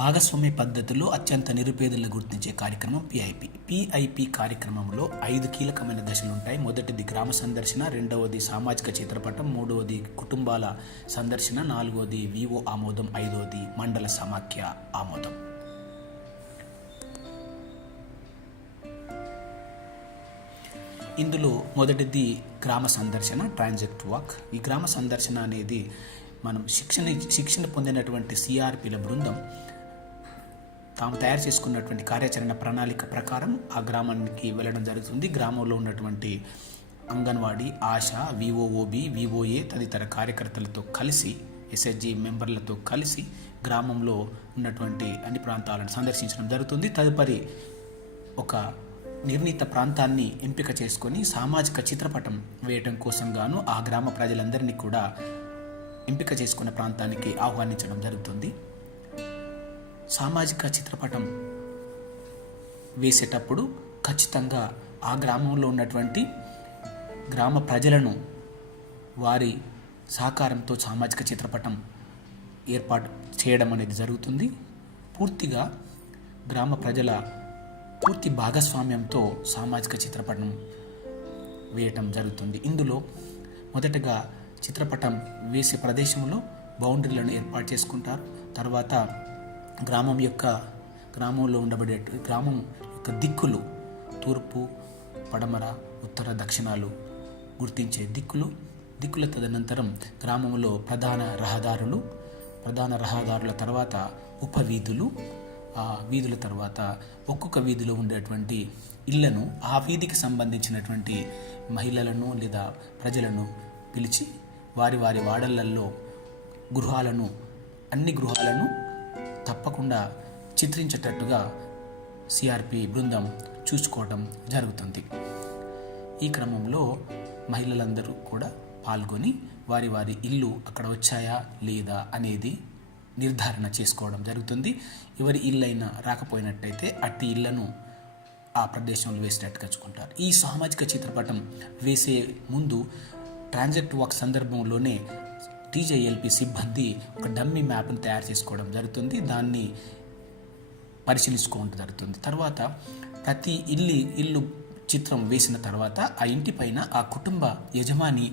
భాగస్వామ్య పద్ధతిలో అత్యంత నిరుపేదలను గుర్తించే కార్యక్రమం పిఐపి కార్యక్రమంలో 5 కీలకమైన దశలు ఉంటాయి. మొదటిది గ్రామ సందర్శన, రెండవది సామాజిక చిత్రపటం, మూడవది కుటుంబాల సందర్శన, నాలుగవది వివో ఆమోదం, ఐదవది మండల సమాఖ్య ఆమోదం. ఇందులో మొదటిది గ్రామ సందర్శన, ట్రాన్జెక్ట్ వాక్. ఈ గ్రామ సందర్శన అనేది మనం శిక్షణ పొందినటువంటి సిఆర్పిల బృందం తాము తయారు చేసుకున్నటువంటి కార్యాచరణ ప్రణాళిక ప్రకారం ఆ గ్రామానికి వెళ్ళడం జరుగుతుంది. గ్రామంలో ఉన్నటువంటి అంగన్వాడీ, ఆశా, విఓఓబి, విఓఏ తదితర కార్యకర్తలతో కలిసి, ఎస్హెచ్జి మెంబర్లతో కలిసి గ్రామంలో ఉన్నటువంటి అన్ని ప్రాంతాలను సందర్శించడం జరుగుతుంది. తదుపరి ఒక నిర్ణీత ప్రాంతాన్ని ఎంపిక చేసుకొని సామాజిక చిత్రపటం వేయటం కోసం గాను ఆ గ్రామ ప్రజలందరినీ కూడా ఎంపిక చేసుకున్న ప్రాంతానికి ఆహ్వానించడం జరుగుతుంది. సామాజిక చిత్రపటం వేసేటప్పుడు ఖచ్చితంగా ఆ గ్రామంలో ఉన్నటువంటి గ్రామ ప్రజలను వారి సహకారంతో సామాజిక చిత్రపటం ఏర్పాటు చేయడం అనేది జరుగుతుంది. పూర్తిగా గ్రామ ప్రజల పూర్తి భాగస్వామ్యంతో సామాజిక చిత్రపటం వేయటం జరుగుతుంది. ఇందులో మొదటగా చిత్రపటం వేసే ప్రదేశంలో బౌండరీలను ఏర్పాటు చేసుకుంటారు. తర్వాత గ్రామంలో ఉండబడే గ్రామం యొక్క దిక్కులు, తూర్పు, పడమర, ఉత్తర, దక్షిణాలు గుర్తించే దిక్కుల తదనంతరం గ్రామంలో ప్రధాన రహదారుల తర్వాత ఉపవీధులు, ఆ వీధుల తర్వాత ఒక్కొక్క వీధిలో ఉండేటువంటి ఇళ్లను, ఆ వీధికి సంబంధించినటువంటి మహిళలను లేదా ప్రజలను పిలిచి వారి వాడళ్లలో అన్ని గృహాలను తప్పకుండా చిత్రించేటట్టుగా సిఆర్పి బృందం చూసుకోవడం జరుగుతుంది. ఈ క్రమంలో మహిళలందరూ కూడా పాల్గొని వారి ఇల్లు అక్కడ వచ్చాయా లేదా అనేది నిర్ధారణ చేసుకోవడం జరుగుతుంది. ఎవరి ఇల్లైనా రాకపోయినట్టయితే అట్టి ఇళ్లను ఆ ప్రదేశంలో వేసినట్టుగా చూసుకుంటారు. ఈ సామాజిక చిత్రపటం వేసే ముందు ట్రాన్జెక్ట్ వాక్ సందర్భంలోనే టీజేఎల్పి సిబ్బంది ఒక డమ్మీ మ్యాప్ను తయారు చేసుకోవడం జరుగుతుంది. దాన్ని పరిశీలించుకోవడం జరుగుతుంది. తర్వాత ప్రతి ఇల్లు చిత్రం వేసిన తర్వాత ఆ ఇంటి పైన ఆ కుటుంబ యజమాని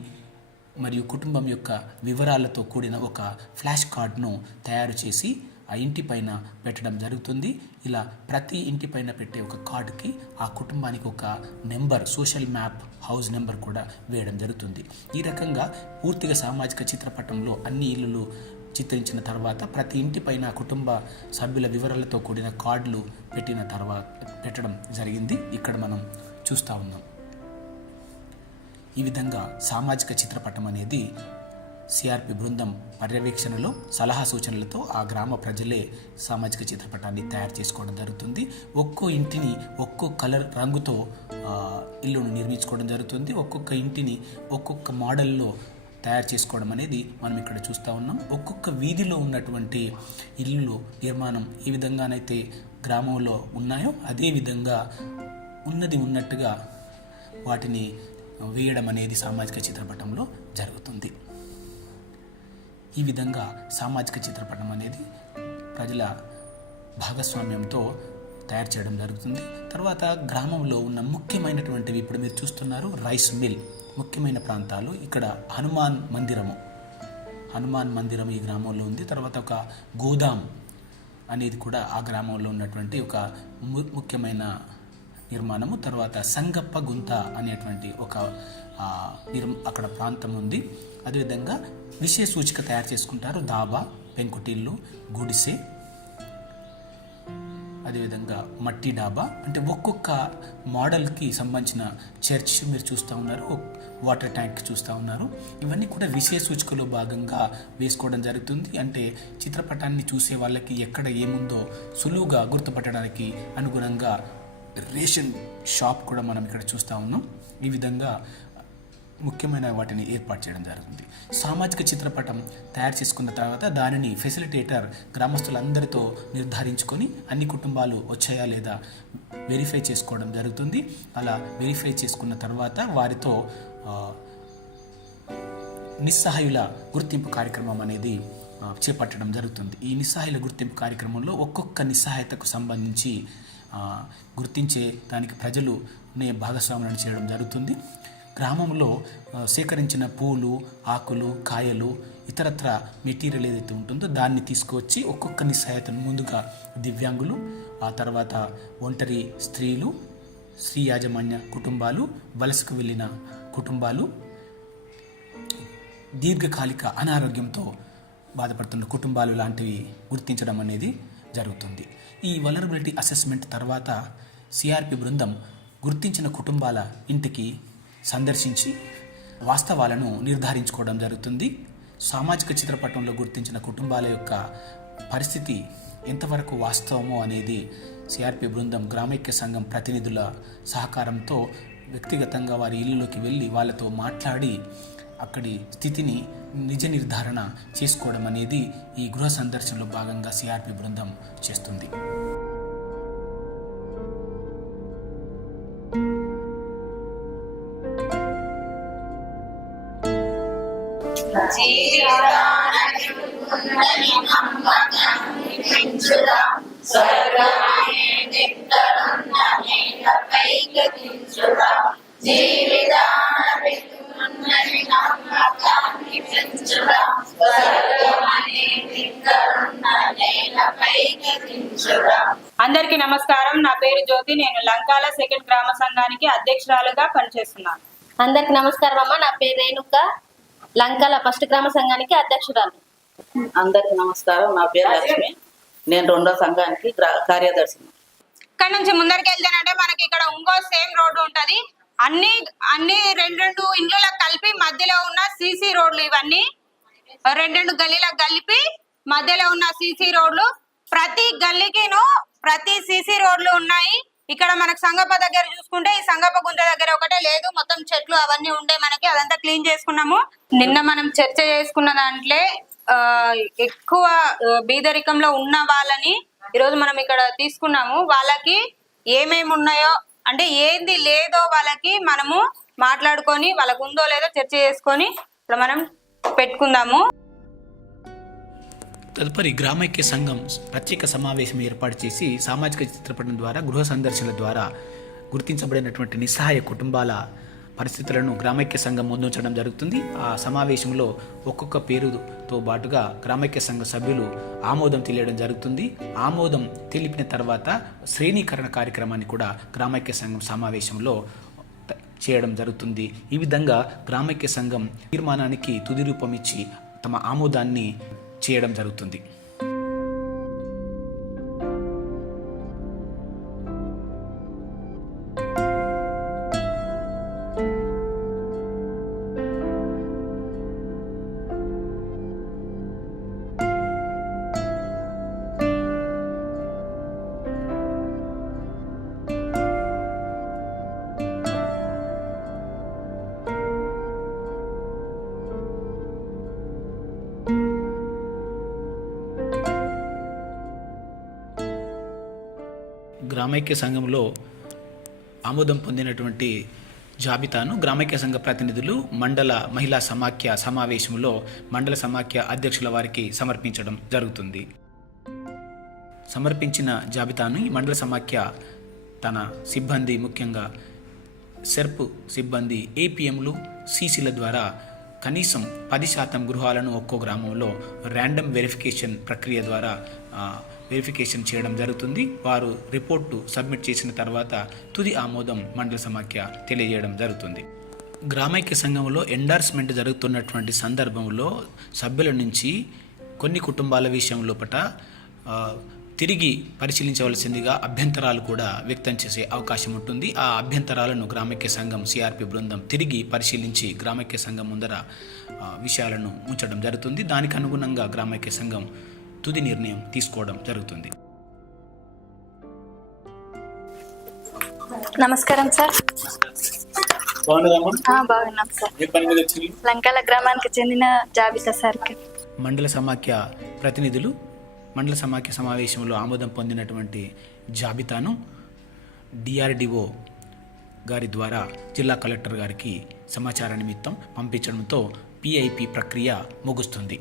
మరియు కుటుంబం యొక్క వివరాలతో కూడిన ఒక ఫ్లాష్ కార్డ్ను తయారు చేసి ఆ ఇంటి పైన పెట్టడం జరుగుతుంది. ఇలా ప్రతి ఇంటి పైన పెట్టే ఒక కార్డుకి ఆ కుటుంబానికి ఒక number, social map house number కూడా వేయడం జరుగుతుంది. ఈ రకంగా పూర్తిగా సామాజిక చిత్రపటంలో అన్ని ఇల్లులు చిత్రించిన తర్వాత ప్రతి ఇంటి పైన కుటుంబ సభ్యుల వివరాలతో కూడిన కార్డులు పెట్టడం జరిగింది. ఇక్కడ మనం చూస్తూ ఉన్నాం. ఈ విధంగా సామాజిక చిత్రపటం అనేది సిఆర్పి బృందం పర్యవేక్షణలో సలహా సూచనలతో ఆ గ్రామ ప్రజలే సామాజిక చిత్రపటాన్ని తయారు చేసుకోవడం జరుగుతుంది. ఒక్కో ఇంటిని ఒక్కో కలర్ రంగుతో ఇల్లును నిర్మించుకోవడం జరుగుతుంది. ఒక్కొక్క ఇంటిని ఒక్కొక్క మోడల్లో తయారు చేసుకోవడం అనేది మనం ఇక్కడ చూస్తూ ఉన్నాం. ఒక్కొక్క వీధిలో ఉన్నటువంటి ఇల్లు నిర్మాణం ఏ విధంగానైతే గ్రామంలో ఉన్నాయో అదే విధంగా ఉన్నట్టుగా వాటిని వేయడం అనేది సామాజిక చిత్రపటంలో జరుగుతుంది. ఈ విధంగా సామాజిక చిత్రపటం అనేది ప్రజల భాగస్వామ్యంతో తయారు చేయడం జరుగుతుంది. తర్వాత గ్రామంలో ఉన్న ముఖ్యమైనటువంటివి ఇప్పుడు మీరు చూస్తున్నారు, రైస్ మిల్, ముఖ్యమైన ప్రాంతాలు. ఇక్కడ హనుమాన్ మందిరం ఈ గ్రామంలో ఉంది. తర్వాత ఒక గోదాం అనేది కూడా ఆ గ్రామంలో ఉన్నటువంటి ఒక ముఖ్యమైన నిర్మాణము. తర్వాత సంగప్ప గుంత అనేటువంటి ఒక అక్కడ ప్రాంతం ఉంది. అదేవిధంగా విషయ సూచిక తయారు చేసుకుంటారు. దాబా, పెంకుటిల్లు, గుడిసె, అదేవిధంగా మట్టి డాబా, అంటే ఒక్కొక్క మోడల్కి సంబంధించిన చర్చ్ మీరు చూస్తూ ఉన్నారు, వాటర్ ట్యాంక్ చూస్తూ ఉన్నారు. ఇవన్నీ కూడా విషయ సూచికలో భాగంగా వేసుకోవడం జరుగుతుంది. అంటే చిత్రపటాన్ని చూసే వాళ్ళకి ఎక్కడ ఏముందో సులువుగా గుర్తుపట్టడానికి అనుగుణంగా రేషన్ షాప్ కూడా మనం ఇక్కడ చూస్తూ ఉన్నాం. ఈ విధంగా ముఖ్యమైన వాటిని ఏర్పాటు చేయడం జరుగుతుంది. సామాజిక చిత్రపటం తయారు చేసుకున్న తర్వాత దానిని ఫెసిలిటేటర్ గ్రామస్తులందరితో నిర్ధారించుకొని అన్ని కుటుంబాలు వచ్చాయా లేదా వెరిఫై చేసుకోవడం జరుగుతుంది. అలా వెరిఫై చేసుకున్న తర్వాత వారితో నిస్సహాయుల గుర్తింపు కార్యక్రమం అనేది చేపట్టడం జరుగుతుంది. ఈ నిస్సహాయుల గుర్తింపు కార్యక్రమంలో ఒక్కొక్క నిస్సహాయతకు సంబంధించి గుర్తించే దానికి ప్రజలునే భాగస్వాములను చేయడం జరుగుతుంది. గ్రామంలో సేకరించిన పూలు, ఆకులు, కాయలు, ఇతరత్ర మెటీరియల్ ఏదైతే ఉంటుందో దాన్ని తీసుకువచ్చి ఒక్కొక్క నిస్సహాయతను ముందుగా దివ్యాంగులు, ఆ తర్వాత ఒంటరి స్త్రీలు, స్త్రీ యాజమాన్య కుటుంబాలు, వలసకు వెళ్ళిన కుటుంబాలు, దీర్ఘకాలిక అనారోగ్యంతో బాధపడుతున్న కుటుంబాలు లాంటివి గుర్తించడం అనేది జరుగుతుంది. ఈ వలనరబిలిటీ అసెస్మెంట్ తర్వాత సిఆర్పి బృందం గుర్తించిన కుటుంబాల ఇంటికి సందర్శించి వాస్తవాలను నిర్ధారించుకోవడం జరుగుతుంది. సామాజిక చిత్రపటంలో గుర్తించిన కుటుంబాల యొక్క పరిస్థితి ఎంతవరకు వాస్తవమో అనేది సిఆర్పి బృందం గ్రామైక్య సంఘం ప్రతినిధుల సహకారంతో వ్యక్తిగతంగా వారి ఇల్లులోకి వెళ్ళి వాళ్ళతో మాట్లాడి అక్కడి స్థితిని నిజ నిర్ధారణ చేసుకోవడం అనేది ఈ గృహ సందర్శనలో భాగంగా సిఆర్పి బృందం చేస్తుంది. అందరికీ నమస్కారం. నా పేరు జ్యోతి. నేను లంకాల సెకండ్ గ్రామ సంఘానికి అధ్యక్షురాలుగా పనిచేస్తున్నాను. అందరికి నమస్కారం అమ్మ. నా పేరు రేణుక. లంకాల ఫస్ట్ గ్రామ సంఘానికి అధ్యక్షురాలు. అందరికి నమస్కారం. నా పేరు లక్ష్మి. నేను రెండో సంఘానికి కార్యదర్శిని. ఇక్కడ నుంచి ముందరికి వెళ్తేనంటే మనకి ఇక్కడ ఇంకో సేమ్ రోడ్డు ఉంటది. అన్ని రెండు ఇండ్లకు కలిపి మధ్యలో ఉన్న సీసీ రోడ్లు, ఇవన్నీ రెండు గల్లీలకు కలిపి మధ్యలో ఉన్న సీసీ రోడ్లు. ప్రతి గల్లీకిను ప్రతి సీసీ రోడ్లు ఉన్నాయి. ఇక్కడ మనకు సంగప దగ్గర చూసుకుంటే ఈ సంగప గుంత దగ్గర ఒకటే లేదు, మొత్తం చెట్లు అవన్నీ ఉండే మనకి అదంతా క్లీన్ చేసుకున్నాము. నిన్న మనం చర్చ చేసుకున్న దాంట్లో ఎక్కువ బీదరికంలో ఉన్న వాళ్ళని ఈరోజు మనం ఇక్కడ తీసుకున్నాము. వాళ్ళకి ఏమేమి ఉన్నాయో అంటే ఏంది లేదో వాళ్ళకి మనము మాట్లాడుకొని వాళ్ళకు ఉందో లేదో చర్చ చేసుకొని ఇప్పుడు మనం పెట్టుకుందాము. తదుపరి గ్రామైక్య సంఘం ప్రత్యేక సమావేశం ఏర్పాటు చేసి సామాజిక చిత్రపటం ద్వారా గృహ సందర్శనల ద్వారా గుర్తించబడినటువంటి నిస్సహాయ కుటుంబాల పరిస్థితులను గ్రామైక్య సంఘం ముందుంచడం జరుగుతుంది. ఆ సమావేశంలో ఒక్కొక్క పేరుతో పాటుగా గ్రామైక్య సంఘ సభ్యులు ఆమోదం తెలియడం జరుగుతుంది. ఆమోదం తెలిపిన తర్వాత శ్రేణీకరణ కార్యక్రమాన్ని కూడా గ్రామైక్య సంఘం సమావేశంలో చేయడం జరుగుతుంది. ఈ విధంగా గ్రామైక్య సంఘం తీర్మానానికి తుది రూపం ఇచ్చి తమ ఆమోదాన్ని చేయడం జరుగుతుంది. గ్రామైక్య సంఘంలో ఆమోదం పొందినటువంటి జాబితాను గ్రామైక్య సంఘ ప్రతినిధులు మండల మహిళా సమాఖ్య సమావేశంలో మండల సమాఖ్య అధ్యక్షుల వారికి సమర్పించడం జరుగుతుంది. సమర్పించిన జాబితాను మండల సమాఖ్య తన సిబ్బంది, ముఖ్యంగా సెర్ప్ సిబ్బంది, ఏపీఎంలు, సీసీల ద్వారా కనీసం 10% గృహాలను ఒక్కో గ్రామంలో ర్యాండమ్ వెరిఫికేషన్ ప్రక్రియ ద్వారా వెరిఫికేషన్ చేయడం జరుగుతుంది. వారు రిపోర్టు సబ్మిట్ చేసిన తర్వాత తుది ఆమోదం మండల సమాఖ్య తెలియజేయడం జరుగుతుంది. గ్రామైక్య సంఘంలో ఎండార్స్మెంట్ జరుగుతున్నటువంటి సందర్భంలో సభ్యుల నుంచి కొన్ని కుటుంబాల విషయం లోపట తిరిగి పరిశీలించవలసిందిగా అభ్యంతరాలు కూడా వ్యక్తం చేసే అవకాశం ఉంటుంది. ఆ అభ్యంతరాలను గ్రామైక్య సంఘం సిఆర్పి బృందం తిరిగి పరిశీలించి గ్రామైక్య సంఘం ముందర విషయాలను ఉంచడం జరుగుతుంది. దానికి అనుగుణంగా గ్రామైక్య సంఘం తుది నిర్ణయం తీసుకోవడం జరుగుతుంది. నమస్కారం సార్. బాగున్నాం సార్. లంకాల గ్రామానికి చెందిన జాబితా సార్. మండల సమాఖ్య ప్రతినిధులు మండల సమాఖ్య సమావేశంలో ఆమోదం పొందినటువంటి జాబితాను డిఆర్డిఓ గారి ద్వారా జిల్లా కలెక్టర్ గారికి సమాచార నిమిత్తం పంపించడంతో పిఐపి ప్రక్రియ ముగుస్తుంది.